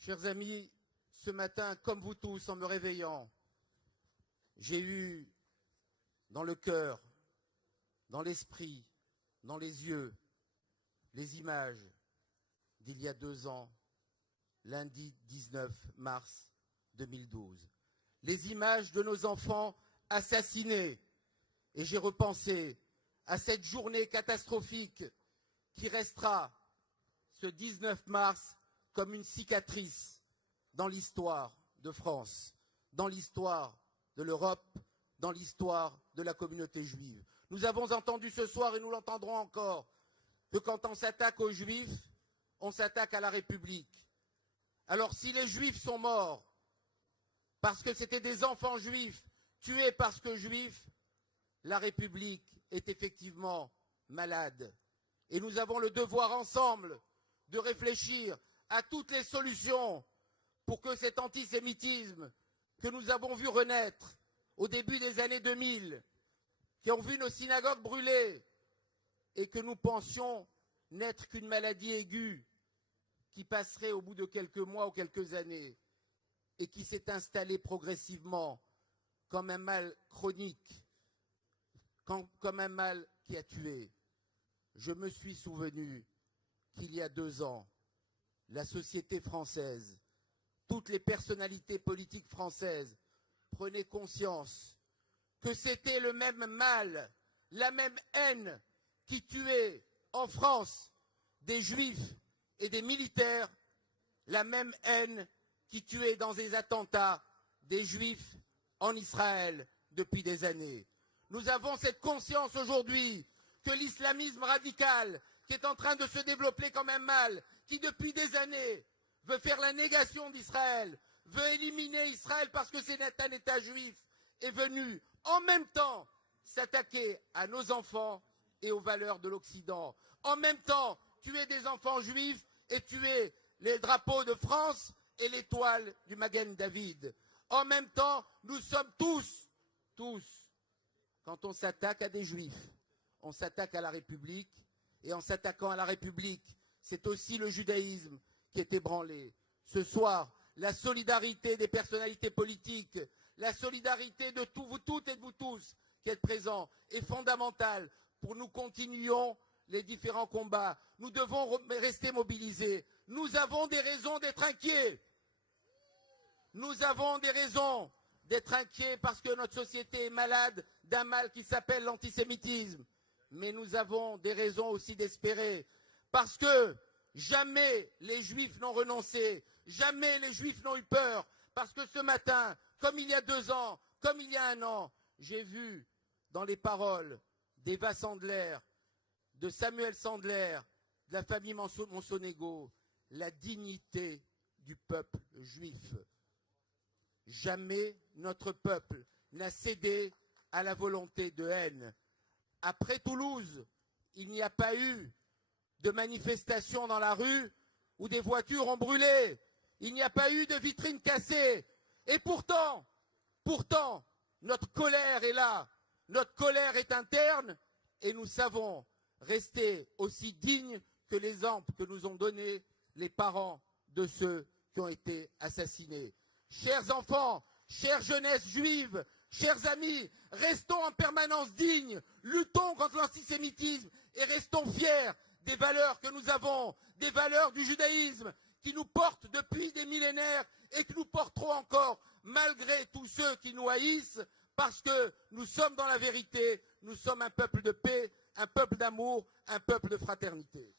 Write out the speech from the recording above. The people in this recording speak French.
Chers amis, ce matin, comme vous tous, en me réveillant, j'ai eu dans le cœur, dans l'esprit, dans les yeux, les images d'il y a 2 ans, lundi 19 mars 2012. Les images de nos enfants assassinés. Et j'ai repensé à cette journée catastrophique qui restera ce 19 mars comme une cicatrice dans l'histoire de France, dans l'histoire de l'Europe, dans l'histoire de la communauté juive. Nous avons entendu ce soir, et nous l'entendrons encore, que quand on s'attaque aux Juifs, on s'attaque à la République. Alors si les Juifs sont morts parce que c'était des enfants juifs tués parce que juifs, la République est effectivement malade. Et nous avons le devoir ensemble de réfléchir à toutes les solutions pour que cet antisémitisme que nous avons vu renaître au début des années 2000, qui ont vu nos synagogues brûlées et que nous pensions n'être qu'une maladie aiguë qui passerait au bout de quelques mois ou quelques années et qui s'est installée progressivement comme un mal chronique, comme un mal qui a tué. Je me suis souvenu qu'il y a 2 ans, la société française, toutes les personnalités politiques françaises prenaient conscience que c'était le même mal, la même haine qui tuait en France des juifs et des militaires, la même haine qui tuait dans des attentats des juifs en Israël depuis des années. Nous avons cette conscience aujourd'hui que l'islamisme radical, qui est en train de se développer comme un mal, qui depuis des années veut faire la négation d'Israël, veut éliminer Israël parce que c'est un État juif, est venu en même temps s'attaquer à nos enfants et aux valeurs de l'Occident. En même temps, tuer des enfants juifs et tuer les drapeaux de France et l'étoile du Magen David. En même temps, nous sommes tous, quand on s'attaque à des juifs, on s'attaque à la République, et en s'attaquant à la République, c'est aussi le judaïsme qui est ébranlé. Ce soir, la solidarité des personnalités politiques, la solidarité de vous toutes et de vous tous qui êtes présents est fondamentale pour nous continuions les différents combats. Nous devons rester mobilisés. Nous avons des raisons d'être inquiets. Nous avons des raisons d'être inquiets parce que notre société est malade d'un mal qui s'appelle l'antisémitisme. Mais nous avons des raisons aussi d'espérer parce que jamais les Juifs n'ont renoncé, jamais les Juifs n'ont eu peur, parce que ce matin, comme il y a 2 ans, comme il y a 1 an, j'ai vu dans les paroles d'Eva Sandler, de Samuel Sandler, de la famille Monsonego, la dignité du peuple juif. Jamais notre peuple n'a cédé à la volonté de haine. Après Toulouse, il n'y a pas eu de manifestations dans la rue où des voitures ont brûlé. Il n'y a pas eu de vitrines cassées. Et pourtant, notre colère est là. Notre colère est interne et nous savons rester aussi dignes que l'exemple que nous ont donné les parents de ceux qui ont été assassinés. Chers enfants, chère jeunesse juive, chers amis, restons en permanence dignes, luttons contre l'antisémitisme et restons fiers des valeurs que nous avons, des valeurs du judaïsme qui nous portent depuis des millénaires et qui nous porteront encore malgré tous ceux qui nous haïssent parce que nous sommes dans la vérité, nous sommes un peuple de paix, un peuple d'amour, un peuple de fraternité.